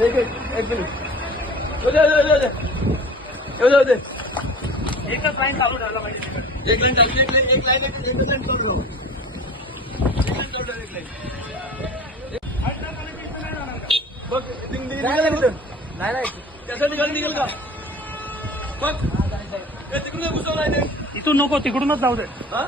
एक मिनिट येऊ दे एकच लाईन चालू ठेवला पाहिजे. एक लाईन चालू एक लाईन चालू बघ नाही त्यासाठी गाडी निघेल का बघ तिकडून घुसवला इथून नको तिकडूनच जाऊ दे. हा